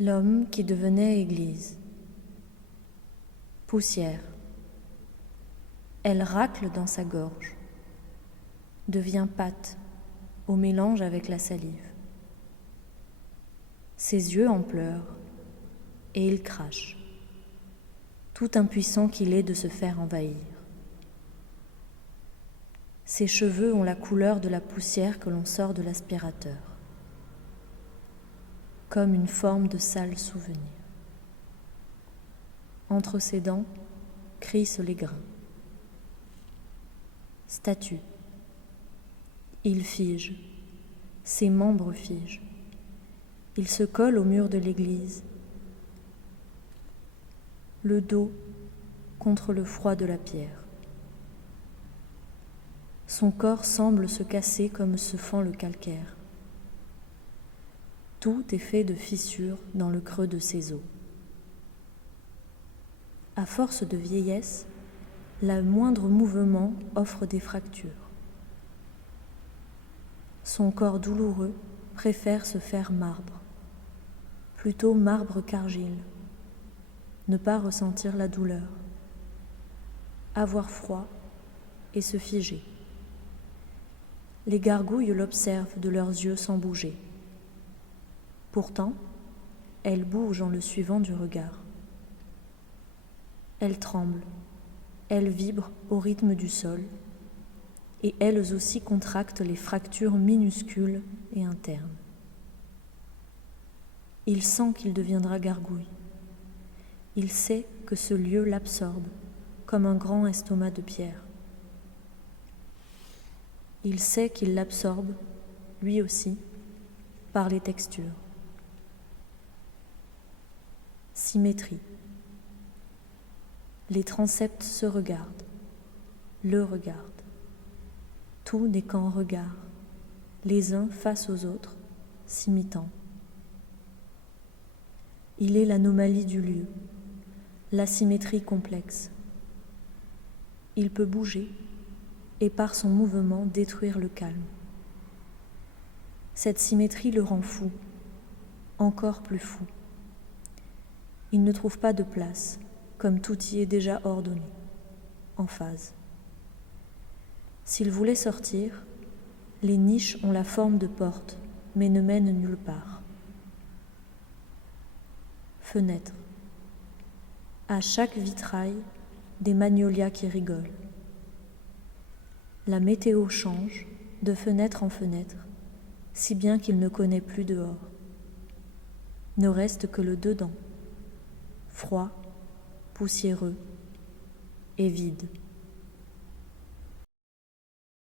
L'homme qui devenait église. Poussière. Elle racle dans sa gorge, devient pâte au mélange avec la salive. Ses yeux en pleurent et il crache, tout impuissant qu'il est de se faire envahir. Ses cheveux ont la couleur de la poussière que l'on sort de l'aspirateur, comme une forme de sale souvenir. Entre ses dents crissent les grains. Statue. Il fige, ses membres figent. Il se colle au mur de l'église, le dos contre le froid de la pierre. Son corps semble se casser comme se fend le calcaire. Tout est fait de fissures dans le creux de ses os. À force de vieillesse, le moindre mouvement offre des fractures. Son corps douloureux préfère se faire marbre, plutôt marbre qu'argile, ne pas ressentir la douleur, avoir froid et se figer. Les gargouilles l'observent de leurs yeux sans bouger. Pourtant, elles bougent en le suivant du regard. Elles tremblent, elles vibrent au rythme du sol, et elles aussi contractent les fractures minuscules et internes. Il sent qu'il deviendra gargouille. Il sait que ce lieu l'absorbe comme un grand estomac de pierre. Il sait qu'il l'absorbe, lui aussi, par les textures. Symétrie. Les transepts se regardent, le regardent. Tout n'est qu'en regard, les uns face aux autres, s'imitant. Il est l'anomalie du lieu, l'asymétrie complexe. Il peut bouger et par son mouvement détruire le calme. Cette symétrie le rend fou, encore plus fou. Il ne trouve pas de place, comme tout y est déjà ordonné, en phase. S'il voulait sortir, les niches ont la forme de portes, mais ne mènent nulle part. Fenêtre. À chaque vitrail, des magnolias qui rigolent. La météo change, de fenêtre en fenêtre, si bien qu'il ne connaît plus dehors. Ne reste que le dedans, froid, poussiéreux et vide.